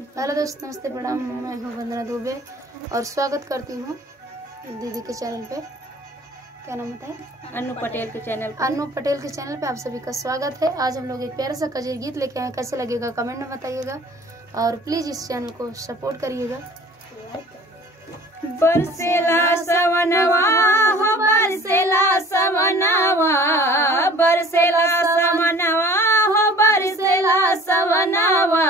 Hello दोस्तों, नमस्ते, प्रणाम। मैं हूँ वंदना दुबे और स्वागत करती हूँ दीदी के चैनल पे। क्या नाम बताएं? अनु पटेल के चैनल पे। अनु पटेल के चैनल पे आप सभी का स्वागत है। आज हम लोग एक प्यारा सा कजरी गीत लेके आए। कैसे लगेगा कमेंट में बताइएगा और प्लीज इस चैनल को सपोर्ट करिएगा। बरसेला सवनवा हो, बरसेला सवनवा, बरसेला सवनवा हो, बरसेला सवनवा,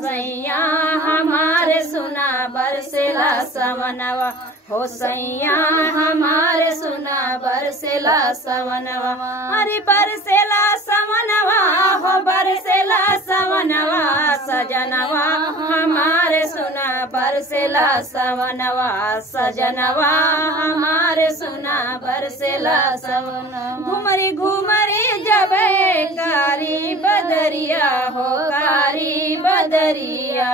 सैया हमारे सुना बरसेला सवनवा हो, सैया हमारे सुना बरसेला सवनवा। अरे बरसेला सवनवा हो, बरसेला सवनवा, सजनवा हमारे सुना बरसेला सवनवा, सजनवा हमारे सुना बरसेला सवनवा। घुमरी घुमरी जबे कारी बदरिया हो, कारी बदरिया,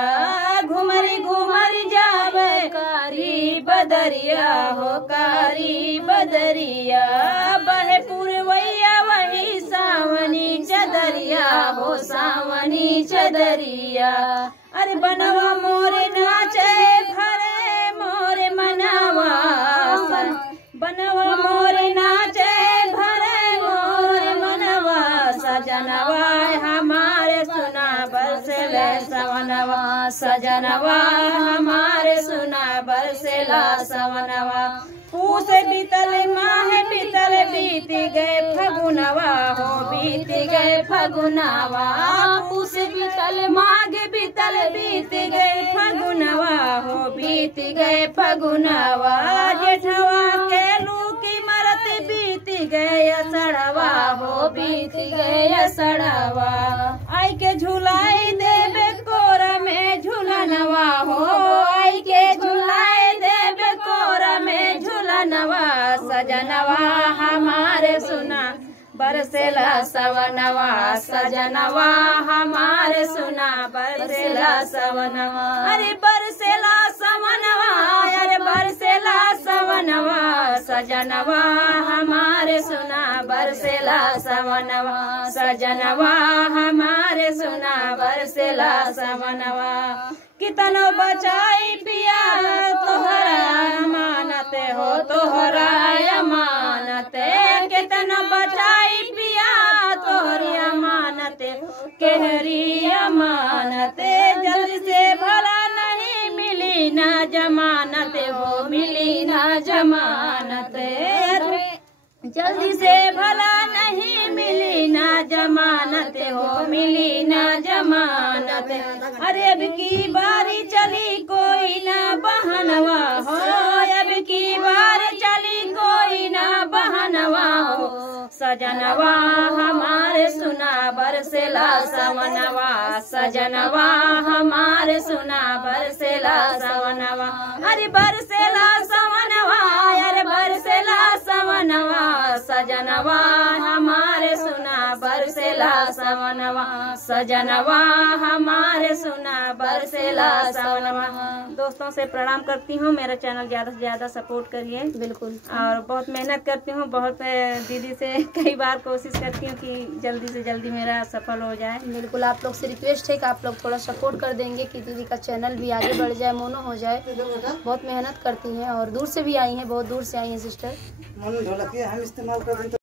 घुमरी घुमरी जाबे कारी बदरिया हो, कारी बदरिया, बहे पुरवैया वही सावनी चदरिया हो, सावनी चदरिया। अरे बनवा मोरे नाचे भरे मोरे मनवा, बनवा मोरे नाचे भरे मोरे मनवा, सजनवा हमारे सुना बरसेला सवनवा, सजनवा हमारे सुना बरसेला सवनवा। पूस बीतल माह बीतल बीत गए फगुनवा हो, बीत गए फगुनवा, पूस बीतल माघ बीतल बीत गए फगुनवा हो, बीत गए फगुनवा। जेठवा के लूकी मरत बीत गए असड़वा हो, बीत गए असड़वा। आई के झुलाई देवे कोरा में झुलनवा हो, आई के झुलाई देवे कोरा में झुलनवा, सजनवा हमारे सुना बरसेला सवनवा, सजनवा हमारे सुना बरसेला सवनवा। अरे बरसेला सवनवा, अरे बरसेला सवनवा, सजनवा हमारे सुना बरसेला सवनवा, सजनवा हमारे सुना बरसेला सवनवा। कितनो बचाई पिया तोहरा अमानत हो, तोहरा अमानत, कितनो बचाई पिया तोहरी अमानत, केहरी अमानत, जल्दी से भला नहीं मिली ना जमानत हो, मिली ना जमानत, जल्दी से भला नहीं मिली ना जमानत हो, मिली ना जमानत। अरे अब की बारी चली कोई ना बहनवा हो, अब की बार चली कोई ना बहनवा हो, सजनवा हमारे सुना बरसेला सवनवा, सजनवा हमारे सुना बरसेला सवनवा। अरे बरसेला सवनवा, अरे बरसेला सवनवा, सजनवा हमारे सुना बरसेला सवनवा, सजनवा हमारे सुना बरसेला सवनवा। दोस्तों से प्रणाम करती हूँ। मेरा चैनल ज्यादा से ज्यादा सपोर्ट करिए। बिल्कुल। और बहुत मेहनत करती हूँ, बहुत दीदी से कई बार कोशिश करती हूँ कि जल्दी से जल्दी मेरा सफल हो जाए। बिल्कुल, आप लोग से रिक्वेस्ट है कि आप लोग थोड़ा सपोर्ट कर देंगे कि दीदी का चैनल भी आगे बढ़ जाए, मोनो हो जाए। बहुत मेहनत करती हैं और दूर से भी आई हैं, बहुत दूर से आई हैं सिस्टर। ढोलक हम इस्तेमाल कर